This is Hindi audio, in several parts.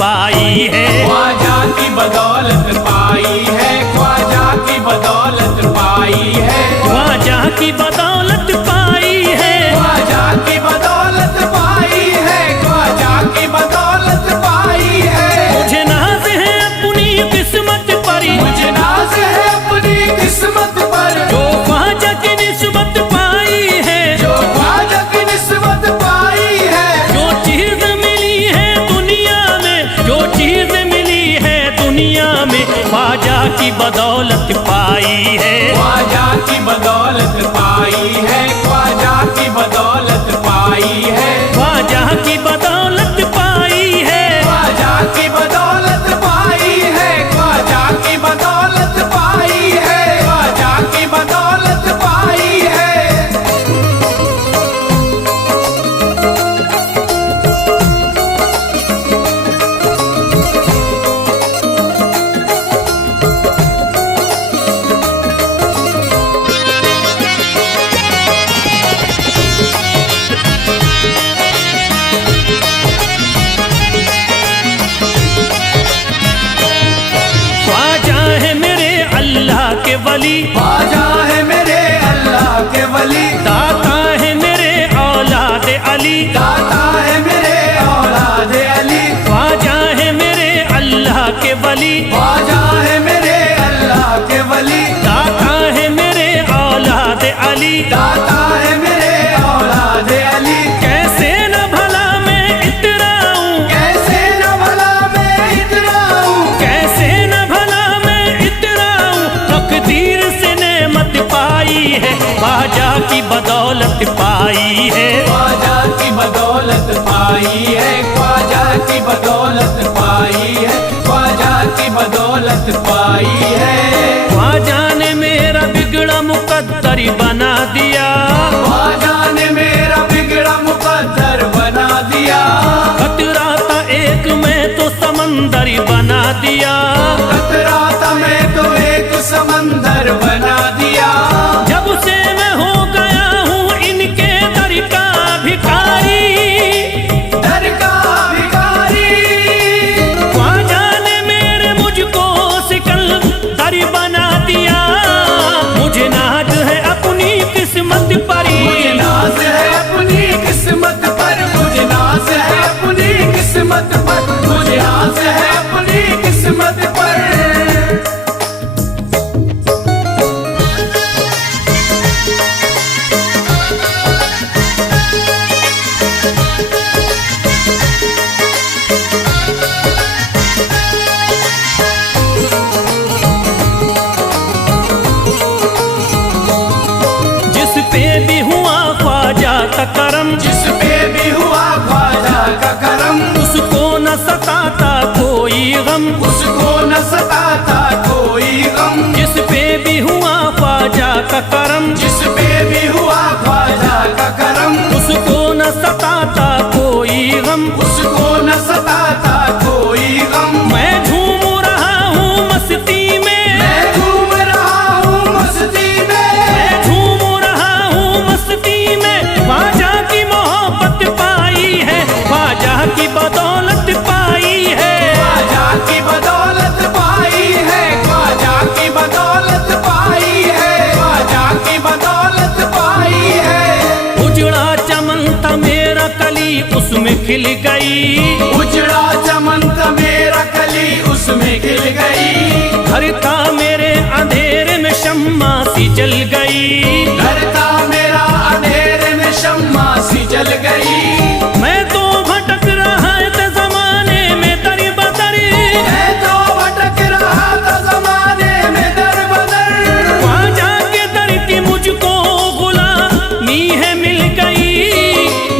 पाई है। ख्वाजा की बदौलत पाई है, ख्वाजा की बदौलत पाई है, ख्वाजा की बदौलत पाई है, ख्वाजा की बदौलत पाई है, ख्वाजा की बदौलत पाई है। मुझे नाज है अपनी किस्मत पर, मुझे नाज है अपनी किस्मत पर, जो ख्वाजा की निस्बत पाई है, जो ख्वाजा की निस्बत पाई है। जो चीज मिली है दुनिया में, जो चीज मिली है दुनिया में, ख्वाजा की बदौलत पाई है। ख्वाजा की बदौलत पाई है, ख्वाजा की बदौलत पाई है, ख्वाजा की बदौलत पाई है, ख्वाजा की बदौलत पाई है, ख्वाजा की बदौलत पाई है, ख्वाजा की बदौलत पाई है। ख्वाजा है मेरे अल्लाह के वली, ख्वाजा है मेरे अल्लाह के वली, दाता है मेरे औलाद अली, दाता है मेरे औलाद अली, ख्वाजा है मेरे अल्लाह के वली, ख्वाजा है मेरे अल्लाह के वली, दाता है मेरे औलाद अली। दाता है मेरे औलाद अली। कैसे न भला मैं इतराऊं, कैसे न भला मैं इतराऊं, कैसे न भला मैं इतराऊं, तकदीर से नेमत पाई है, ख्वाजा की बदौलत पाई है। ख्वाजा की बदौलत पाई है, ख्वाजा की बदौलत पाई है, ख्वाजा की बदौलत पाई है। ख्वाजा ने मेरा बिगड़ा मुकद्दर बना दिया, ख्वाजा ने मेरा बिगड़ा मुकद्दर बना दिया, खतरा था एक मैं तो समंदर बना दिया। खतरा था मैं तो एक समंदर बना दिया। जब से मैं हो गया हूँ इनके दर का भिखारी, दर का भिखारी, ख्वाजा ने मेरे मुझको सिकंदर बना दिया। मुझे नाज है अपनी किस्मत पर, मुझे नाज है अपनी किस्मत पर, मुझे नाज है अपनी किस्मत पर, मुझे नाज है अपनी किस्मत पर। जिस पे भी हुआ ख्वाजा का करम, जिस पे भी हुआ ख्वाजा का करम, उसको न सताता कोई गम, उसको न सताता कोई गम। जिस पे भी हुआ ख्वाजा का करम, जिस पे भी हुआ ख्वाजा का करम, उसको न सताता कोई गम। उसको न सताता कोई गम। मैं झूम रहा हूँ मस्ती में, मैं घूम रहा हूँ मस्ती में, मैं झूम रहा हूँ मस्ती में, ख्वाजा की मोहब्बत पाई है, ख्वाजा की बदौलत पाई है। ख्वाजा की बदौलत पाई है, ख्वाजा की बदौलत पाई है, ख्वाजा की बदौलत पाई है। उजड़ा चमन था मेरा कली उसमें खिल गई, उजड़ा चमन था मेरा कली उसमें खिल गई। घर था मेरे अंधेरे में शम्मा सी जल गई, घर था मेरा अंधेरे में शम्मा सी जल गई। मैं तो भटक रहा था जमाने में दर बदर, मैं तो भटक रहा था जमाने में दर बदर। ख्वाजा के दर की मुझको गुलामी है मिल गई।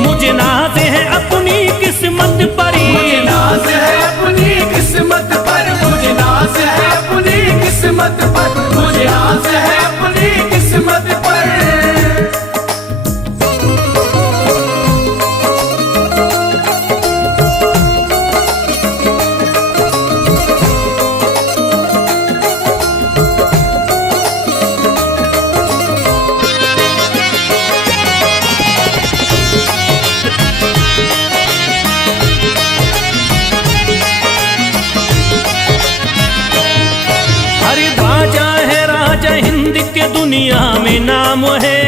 मुझे नाज है अपनी किस्मत पर, मुझे नाज है अपनी किस्मत पर, मुझे नाज है अपनी किस्मत पर, मुझे नाज है अपनी किस्मत पर। के दुनिया में नाम है,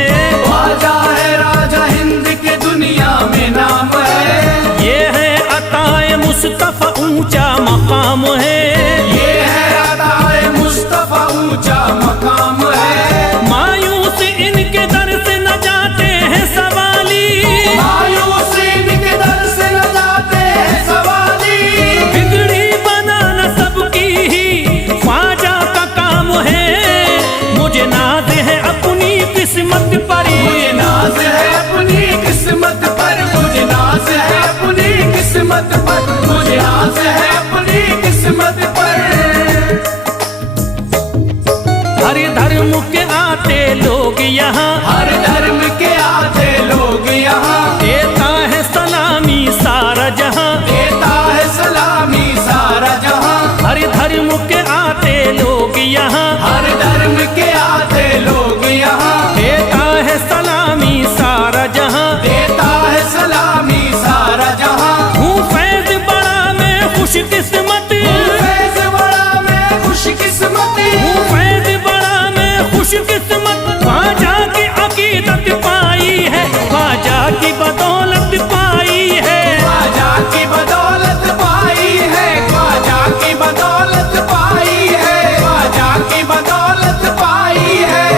ख्वाजा है राजा हिंद के दुनिया में नाम है। ये है अताए मुस्तफा ऊंचा मकाम है, ये है अताए मुस्तफा ऊंचा मकाम है। मायूस इनके दर से न जाते हैं सवाली, मायूस इनके दर से न जाते हैं सवाली। बिगड़ी बनाना सबकी ही ख्वाजा का काम है। मुझे नाज है अपनी किस्मत पर, मुझे नाज है अपनी किस्मत पर, मुझे नाज है अपनी किस्मत पर, मुझे नाज है अपनी किस्मत पर। हर धर्म के आते लोग यहाँ, हर धर्म के आते लोग यहाँ, देता है सलामी सारा जहाँ, देता है सलामी सारा जहाँ। हर धर्म के आते लोग यहाँ, हर धर्म के आते लोग यहाँ, देता है सलामी सारा जहाँ, देता है सलामी सारा जहाँ। हूँ फैज बड़ा मैं खुशकिस्मत, फैज बड़ा मैं खुशकिस्मत, हूँ फैज बड़ा मैं खुशकिस्मत। ख्वाजा की अकीदत पाई है, ख्वाजा की बदौलत पाई है, ख्वाजा की बदौलत पाई है, ख्वाजा की बदौलत पाई है, ख्वाजा की बदौलत पाई है।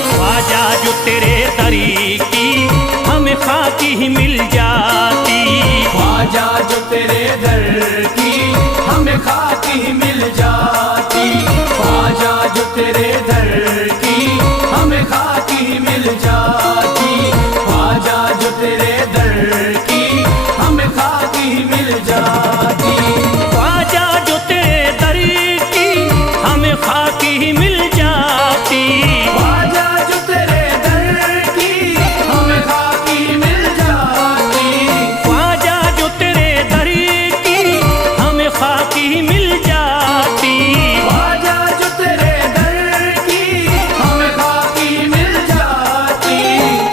ख्वाजा जो तेरे दरी की हमें खाकी ही मिल जाती, ख्वाजा जो तेरे दर की हमें खाकी ही मिल जाती, ख्वाजा जो तेरे दर की हमें खाकी ही मिल जाती, ख्वाजा जो तेरे दर की हमें खाकी ही मिल जाती। ख्वाजा जो तेरे दरी की हमें खाकी ही मिल जाती, ख्वाजा जो तेरे दर की हमें खाकी मिल जाती, ख्वाजा जो तेरे दरी की हमें खाकी ही मिल जाती, ख्वाजा जो तेरे दर की हमें खाकी मिल जाती,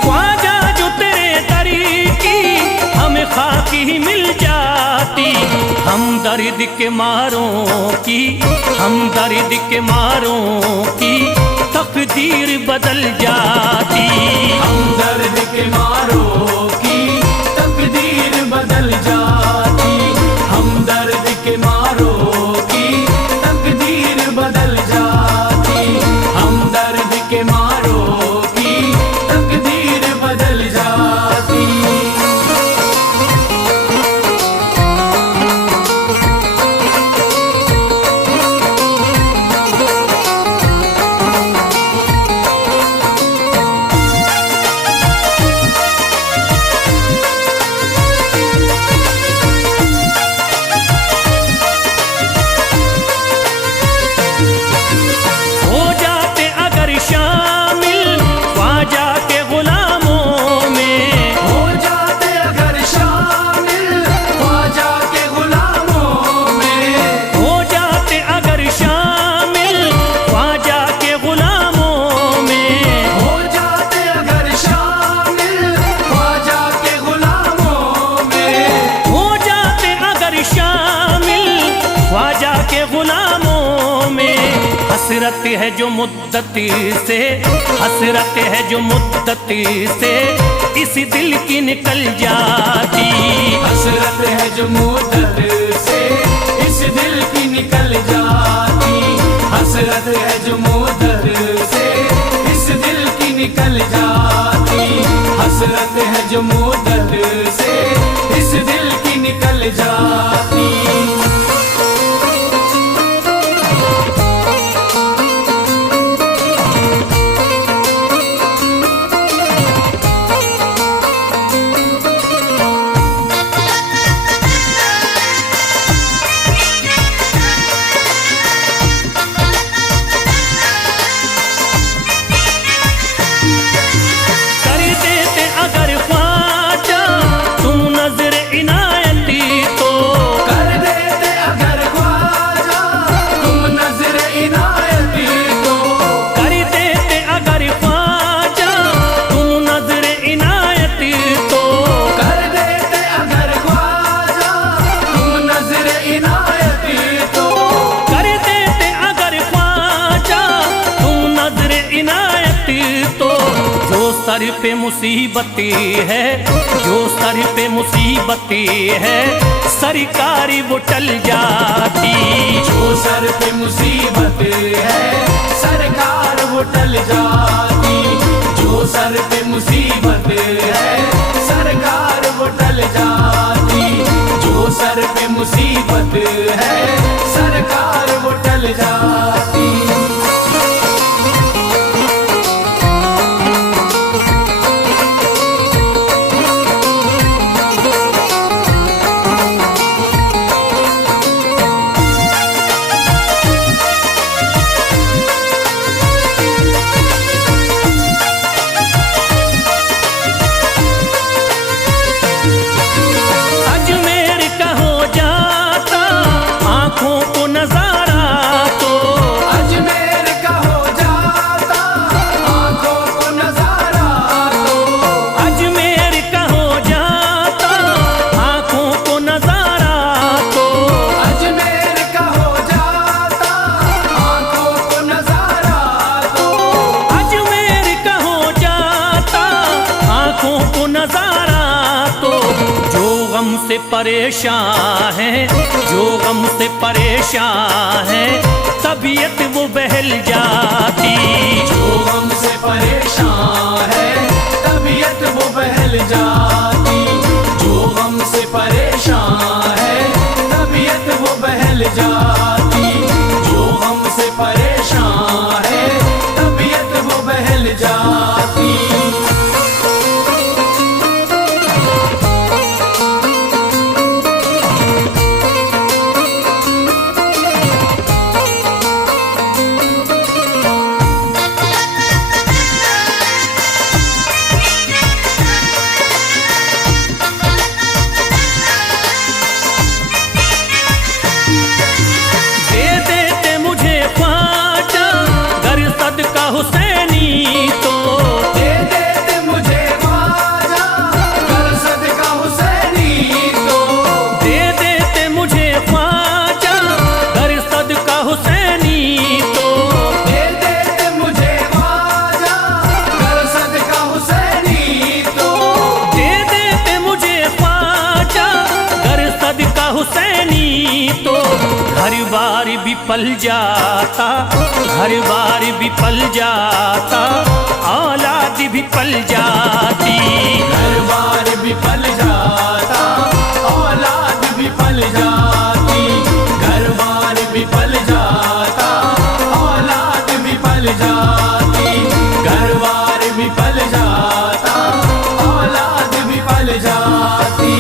ख्वाजा जो तेरे दरी की हमें खाकी ही मिल जाती। हम दर्द के मारों की, हम दर्द के मारों की तकदीर बदल जाती, हम दर्द के मारों की तकदीर बदल जाती, हम दर्द के मारों की तकदीर बदल जाती, हम दर्द के मारों की तकदीर बदल जाती। हो जाते अगर शामिल ख्वाजा के गुलामों में, हो जाते अगर शामिल ख्वाजा के गुलामों में, हो जाते अगर शामिल ख्वाजा के गुलामों में, हो जाते अगर शामिल ख्वाजा के गुलामों में, हो जाते अगर शामिल ख्वाजा के गुलामों में। हसरत है जो मुद्दत से, हसरत है जो मुद्दत से इस दिल की निकल जाती, हसरत है जो मुद्दत से इस दिल की निकल जाती, हसरत है जो मुद्दत से इस दिल की निकल जाती, हसरत है जो मुद्दत से इस दिल की निकल जाती। कर देते अगर सर पे मुसीबती है, जो सर पे मुसीबती है, सरकारी वो टल जाती। जो सर पे मुसीबत है सरकार वो टल जाती। जो सर पे मुसीबत है सरकार वो टल जाती। जो सर पे मुसीबत है सरकार वो टल जाती। से परेशान है, जो गम से परेशान है, तबीयत वो बहल जाती। जो गम से परेशान है तबीयत वो बहल जाती। जो गम से परेशान है तबीयत वो बहल जाती। जो गम से परेशान है तबीयत वो बहल जाती। हुसैनी तो दे देते मुझे ख्वाजा कर सदका हुसैनी तो। दे देते मुझे ख्वाजा कर सदका हुसैनी तो। दे देते मुझे ख्वाजा कर सदका हुसैनी तो। दे देते मुझे ख्वाजा कर सदका हुसैनी तो। घर बार भी पल जाता, घर बार भी पल जाता, औलाद भी पल जाती। घर बार भी पल जाता औलाद भी पल जाती। घर बार भी पल जाता औलाद भी पल जाती। घर बार भी पल जाता औलाद भी पल जाती।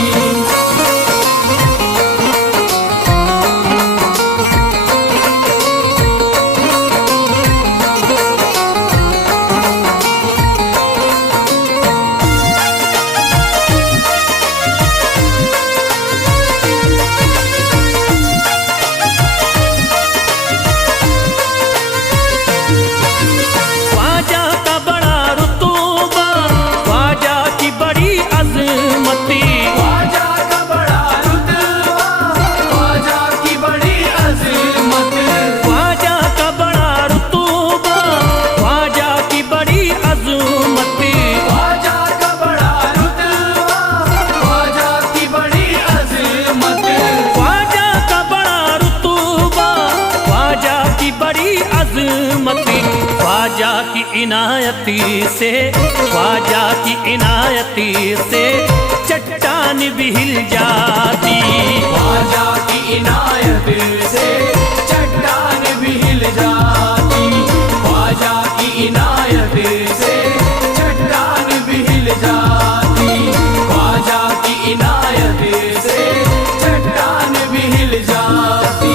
ख्वाजा की इनायती से, ख्वाजा की इनायती से चट्टान भी हिल जाती। ख्वाजा की इनायत से चट्टान भी हिल जाती। ख्वाजा की इनायत से चट्टान भी हिल जाती। ख्वाजा की इनायत से चट्टान भी हिल जाती।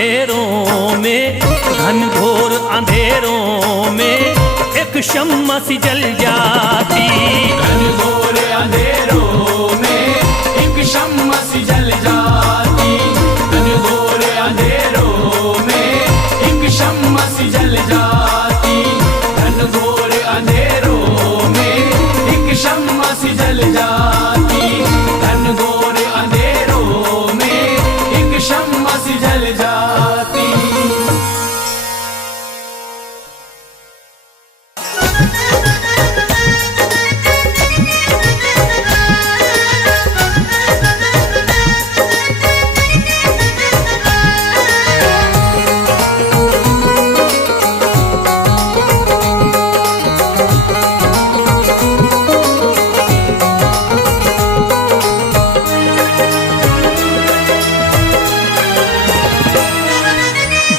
अंधेरों में, घनघोर अंधेरों में एक शम्मा सी जल जाती। घनघोर अंधेरों में एक शम्मा सी जल जाती। घनघोर अंधेरों में एक शम्मा सी जल जाती। घनघोर अंधेरों में एक शम्मा सी जल जाती। घनघोर अंधेरों में एक शम्मा सी जल जाती।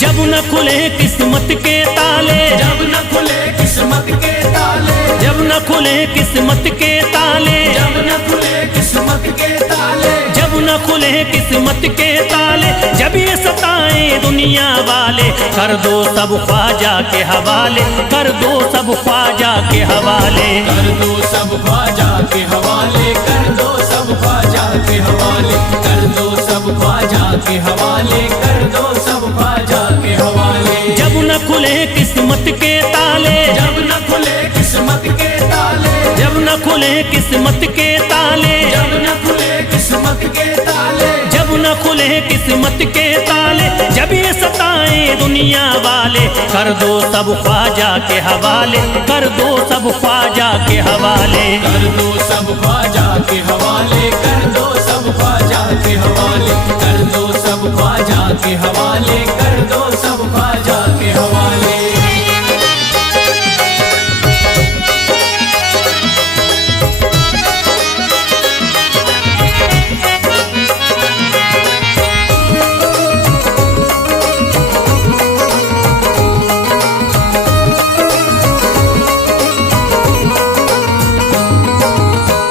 जब न खुले किस्मत के ताले, जब न खुले किस्मत के ताले, जब न खुले किस्मत के ताले, जब न खुले किस्मत के ताले, जब न खुले किस्मत के ताले, जब ये सताएं दुनिया वाले, कर दो सब ख्वाजा के हवाले, कर दो सब ख्वाजा के हवाले। कर दो सब ख्वाजा के हवाले, कर दो सब ख्वाजा के हवाले, कर दो सब ख्वाजा के हवाले, कर दो सब ख्वाजा के हवाले। जब न खुले किस्मत के ताले, जब न खुले किस्मत के ताले, जब न खुले किस्मत के ताले, जब न खुले किस्मत के ताले, जब न खुले किस्मत के ताले, जब ये सताएं दुनिया वाले, कर दो सब ख्वाजा के हवाले, कर दो सब ख्वाजा के हवाले। कर दो सब ख्वाजा के हवाले, कर दो सब ख्वाजा के हवाले, कर दो सब ख्वाजा के हवाले, कर दो सब ख्वाजा के हवाले।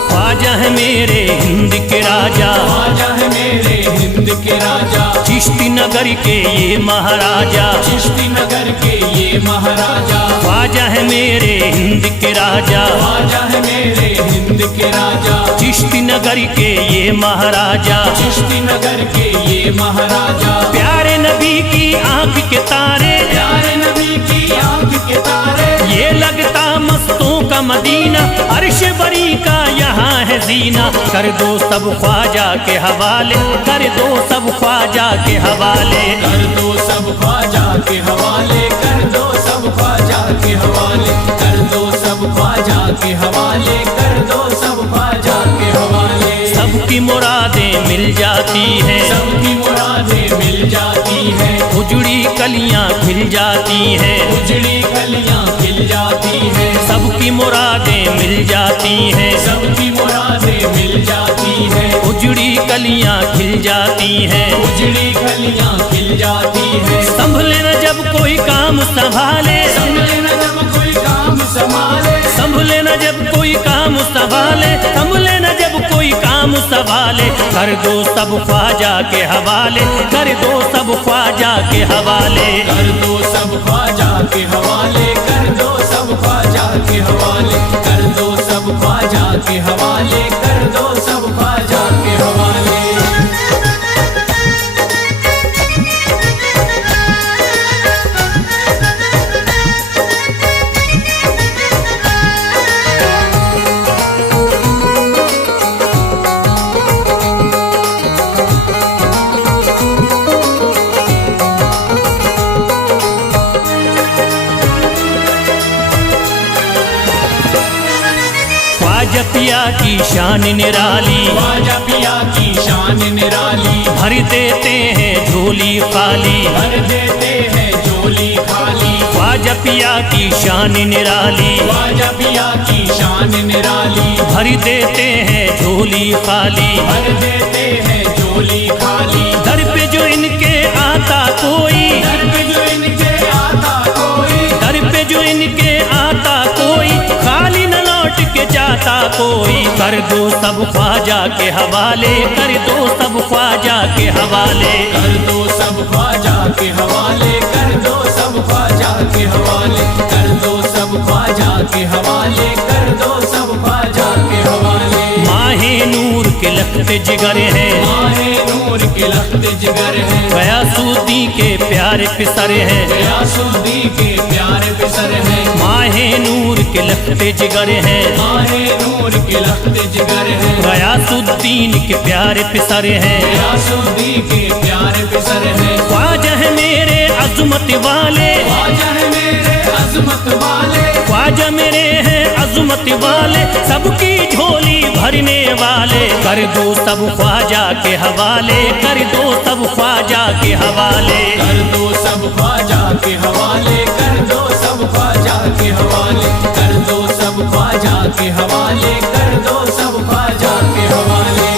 ख्वाजा है मेरे हिंद के राजा, ख्वाजा है मेरे हिंद के राजा, चिश्ती नगर के ये महाराजा, चिश्ती नगर के ये महाराजा। ख्वाजा है मेरे हिंद के राजा, ख्वाजा है मेरे हिंद के राजा, चिश्ती नगर के ये महाराजा, चिश्ती नगर के ये महाराजा। प्यारे नबी की आंख के तारे, प्यारे नबी की आंख के तारे, ये लगता मस्तों का मदीना, अर्श बरी का यहाँ है जीना। कर दो सब ख्वाजा के हवाले, कर दो सब ख्वाजा के हवाले। कर दो सब ख्वाजा के हवाले, कर दो सब ख्वाजा के हवाले, कर दो सब ख्वाजा के हवाले, कर दो सब ख्वाजा के हवाले। सबकी मुरादें मिल जाती हैं, सबकी मुरादें मिल जाती हैं, उजड़ी कलियां खिल जाती हैं, उजड़ी कलियां खिल जाती हैं, सबकी मुरादें मिल जाती हैं, सबकी मुरादें मिल जाती हैं, उजड़ी कलियां खिल जाती हैं। उजड़ी कलियां खिल जाती हैं। संभले न जब कोई काम संभाले, संभले न जब कोई काम संभाले, संभले न जब कोई काम संभाले, संभले न जब कोई काम संभाले, कर दो सब ख्वाजा के हवाले, कर दो सब ख्वाजा के हवाले। कर दो सब ख्वाजा के हवाले, कर दो सब ख्वाजा के हवाले, कर दो सब ख्वाजा के हवाले, कर दो सब ख्वाजा के हवाले। ख्वाजा पिया की शान निराली, ख्वाजा पिया की शान निराली, भर देते हैं झोली खाली, भर देते हैं झोली खाली। ख्वाजा पिया की शान निराली, ख्वाजा पिया की शान निराली, भर देते हैं झोली खाली, भर देते हैं झोली खाली। दर पे जो इनके आता कोई, दर पे जो इनके आता कोई, दर पे जो इनके आता कोई, खाली न लौट के जाता चाहता कोई, कर दो सब ख्वाजा के हवाले, कर दो सब ख्वाजा के हवाले। कर दो सब ख्वाजा के हवाले, कर दो सब ख्वाजा के हवाले, कर दो सब ख्वाजा के हवाले, कर दो सब ख्वाजा के हवाले। माहे नूर के लखते जिगर है, माहे नूर के लखते जिगर है, गयासुद्दीन के प्यारे पिसर है, गयासुद्दीन के प्यारे पिसर है। माहे नूर के लखते जिगर है, माहे नूर के लखते जिगर है, गयासुद्दीन के प्यारे पिसर है, गयासुद्दीन के प्यारे पिसर है। ख्वाजा है मेरे अज़मत वाले, ख्वाजा है मेरे अज़मत वाले, ख्वाजा मेरे हैं अज़मत वाले, सबकी झोली भरने वाले। कर दो सब ख्वाजा के हवाले, कर दो सब ख्वाजा के हवाले। कर दो सब ख्वाजा के हवाले, कर दो सब ख्वाजा के हवाले, कर दो सब ख्वाजा के हवाले, कर दो सब ख्वाजा के हवाले।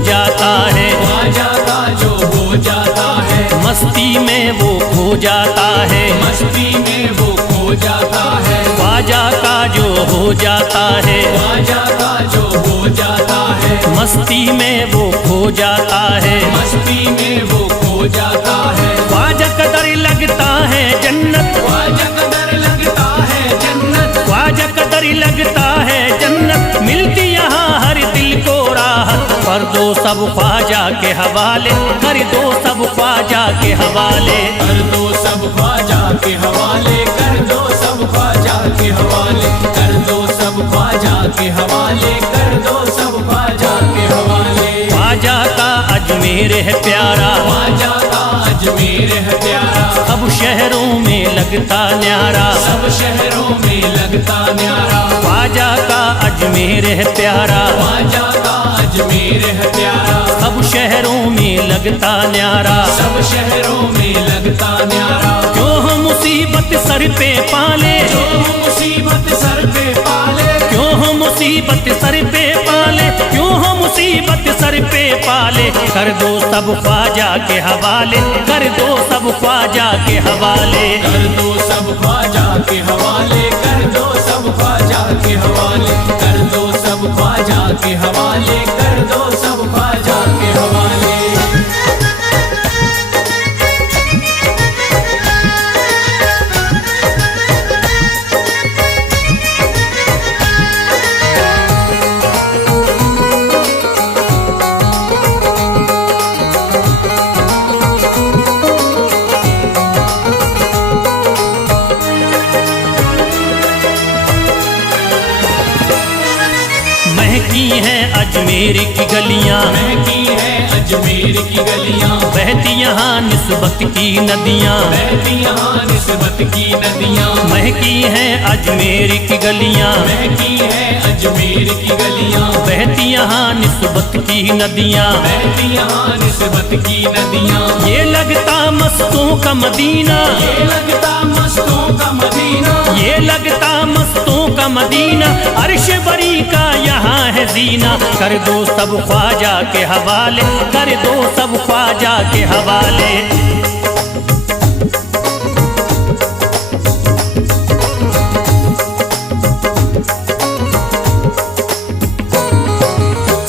जाता है ख्वाजा का जो हो जाता है, मस्ती में वो खो जाता है, मस्ती में वो खो जाता है। ख्वाजा का जो हो जाता है, ख्वाजा का जो हो जाता है, मस्ती में वो खो जाता है, मस्ती में वो खो जाता है। ख्वाजा कदर लगता है जन्नत, ख्वाजा कदर लगता है जन्नत, ख्वाजा कदर लगता है जन्नत, मिलती यहाँ हर दिल को राहत। कर दो सब ख्वाजा के हवाले, कर दो सब ख्वाजा के हवाले। कर दो सब ख्वाजा के हवाले, कर दो सब ख्वाजा के हवाले, कर दो सब ख्वाजा के हवाले, कर दो सब ख्वाजा के हवाले। ख्वाजा का अजमेर है प्यारा, ख्वाजा का अजमेर है प्यारा, सब शहरों में लगता न्यारा, सब शहरों में लगता न्यारा। ख्वाजा का अजमेर है प्यारा, ख्वाजा का अजमेर है प्यारा, सब शहरों में लगता न्यारा, सब शहरों में लगता न्यारा। जो हम मुसीबत सर पे पाले, जो मुसीबत सर पे पाले, क्यों हम मुसीबत सर पे पाले, क्यों हम मुसीबत सर पे पाले। कर दो सब ख्वाजा के हवाले, कर दो सब ख्वाजा के हवाले। कर दो सब ख्वाजा के हवाले, कर दो सब ख्वाजा के हवाले, कर दो सब ख्वाजा के हवाले, कर दो सब ख्वाजा के हवाले। महकी हैं अजमेर की गलियां, महकी है अजमेर की गलियां, बहती यहाँ निस्बत की नदियाँ, बहती यहाँ निस्बत की नदियां। महकी हैं अजमेर की गलियां, महकी है अजमेर की गलियां, बहती यहाँ निस्बत की नदियाँ, बहती यहाँ निस्बत की नदियां। ये लगता मस्तों का मदीना, ये लगता मस्तों का मदीना, ये लगता मस्तों का मदीना, अर्श बरी का यहाँ है जीना। कर दो सब ख्वाजा के हवाले, कर दो सब ख्वाजा के हवाले।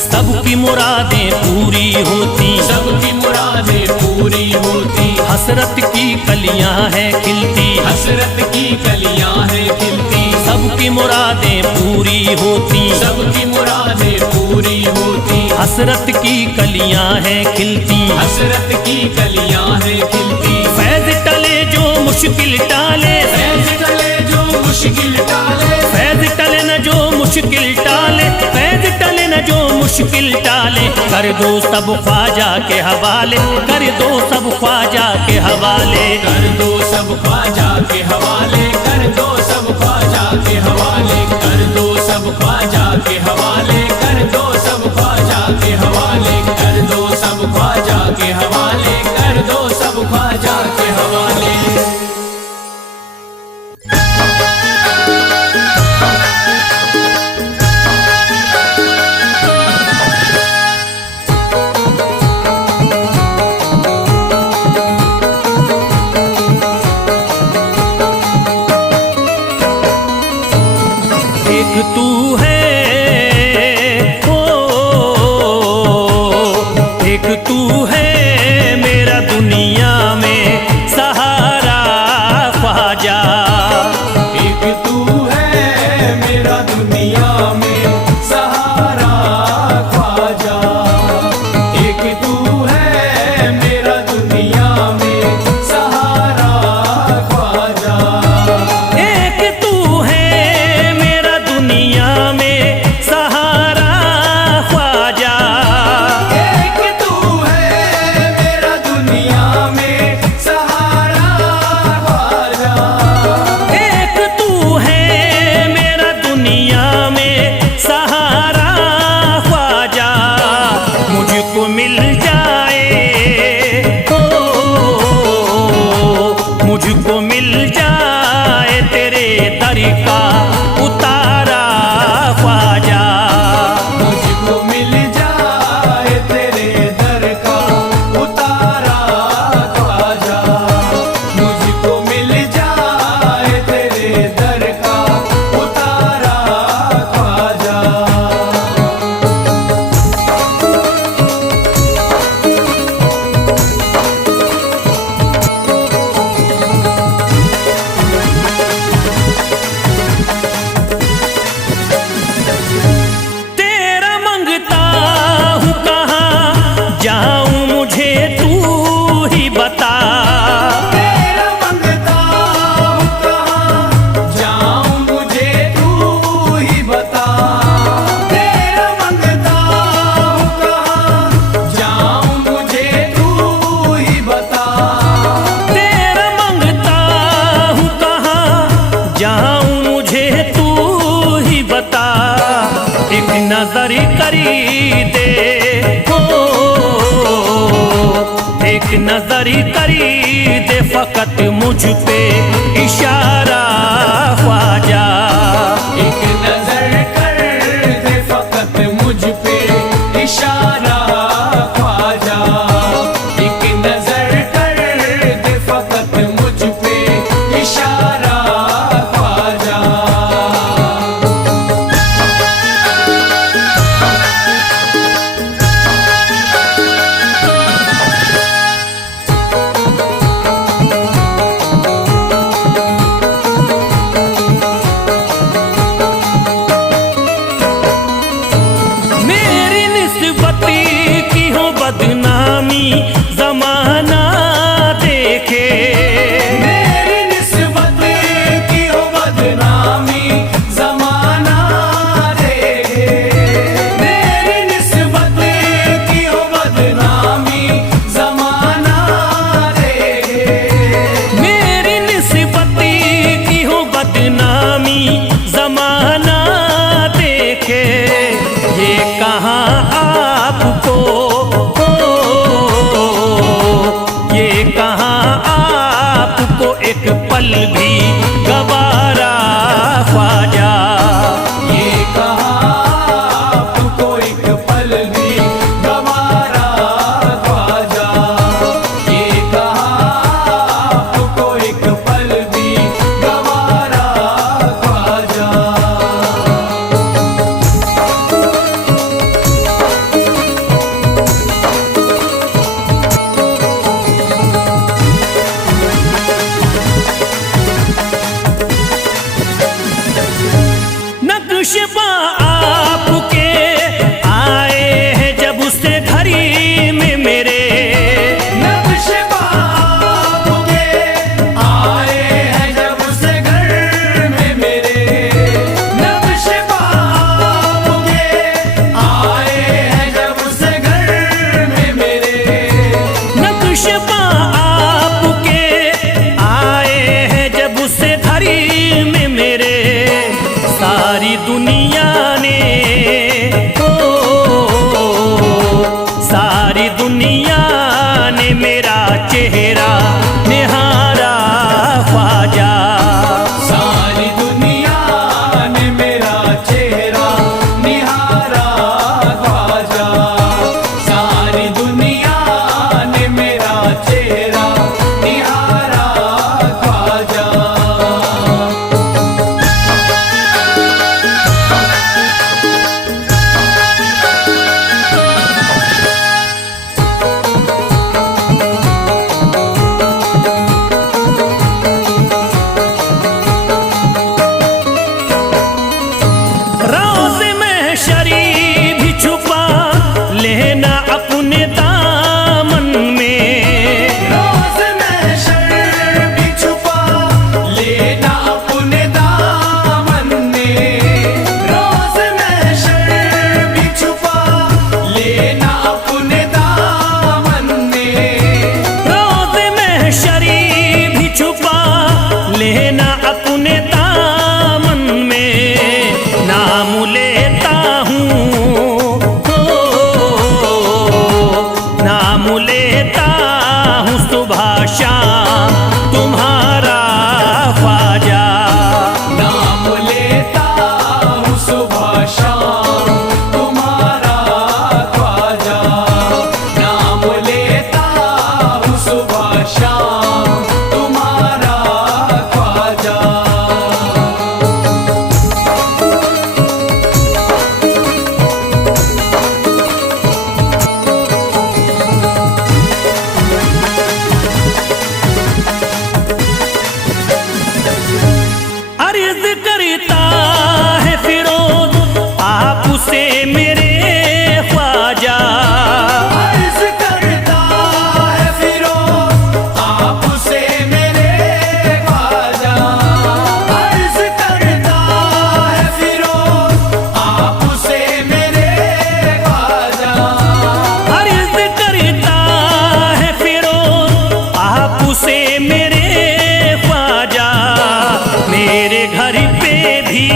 सबकी मुरादें पूरी होती, सबकी मुरादें पूरी होती, हसरत की कलियां हैं खिलती, हसरत की कलियां हैं खिलती। सबकी मुरादें पूरी होती, सबकी मुरादें पूरी होती, हसरत की कलियां हैं खिलती, हसरत की कलियां हैं खिलती। फैज टले जो मुश्किल टाले, फैज टले जो मुश्किल टाले, फैज टले न जो मुश्किल टाले, फैज टले न जो मुश्किल टाले। कर दो सब ख्वाजा के हवाले, कर दो सब ख्वाजा के हवाले। कर दो सब ख्वाजा के हवाले, कर दो सब ख्वाजा के हवाले, कर दो सब ख्वाजा के हवाले, कर दो सब ख्वाजा के हवाले, कर दो सब ख्वाजा के हवाले, कर दो सब ख्वाजा के हवाले। एक तू है, ओ एक तू है मेरा दुनिया में सहारा ख्वाजा। एक तू है मेरा दुनिया में सहारा ख्वाजा। एक तू है मेरा दुनिया में सहारा ख्वाजा। एक तू है मेरा दुनिया में सहारा ख्वाजा। एक तू है मेरा दुनिया में सहारा ख्वाजा। एक तू है मेरा दुनिया में सहारा ख्वाजा। मुझको मिल जाए, ओ मुझको मिल जाए तेरे दर का उतारा ख्वाजा। मुझको मिल जाए तेरे दर का उतारा ख्वाजा। मुझको मिल जाए तेरे दर का उतारा ख्वाजा। तेरा मंगता हूँ कहाँ जाऊँ मुझे तू ही बता। तेरा मंगता हूँ कहाँ जाऊँ मुझे तू ही बता। तेरा मंगता हूँ कहाँ जाऊँ मुझे तू ही बता। तेरा मंगता हूँ कहाँ जाऊँ मुझे तू ही बता। एक नजर करी दे, हो एक नजर करी दे फकत मुझ पे इशारा ख्वाजा। एक नजर कर दे फकत मुझ पे इशारा ख्वाजा। एक नजर कर दे फकत मुझ पे इशारा ख्वाजा। मेरी निस्बत की हो बदनामी जमाना देखे। मेरी निस्बत की हो बदनामी जमाना देखे। मेरी निस्बत की हो बदनामी जमाना देखे। मेरी निस्बत की हो बदनामी जमाना देखे। ये कहाँ आपको, ये कहाँ आपको एक पल भी गवारा ख्वाजा। ये कहाँ आपको एक पल भी गवारा ख्वाजा। ये कहाँ आपको एक पल भी गवारा ख्वाजा। अपने दामन में नाम लेता हूँ, नाम लेता हूँ सुबह शाम तुम्हारा ख्वाजा। नाम लेता हूँ सुबह शाम तुम्हारा ख्वाजा, नाम लेता हूँ सुबह शाम तुम्हारा ख्वाजा। अर्ज करता है फिरोज आपसे मेरे ख्वाजा, अर्ज करता है फिरोज आपसे मेरे ख्वाजा, अर्ज करता है फिरोज आपसे मेरे ख्वाजा। अर्ज करता है फिरोज आपसे मेरे ख्वाजा। मेरे घर पे भी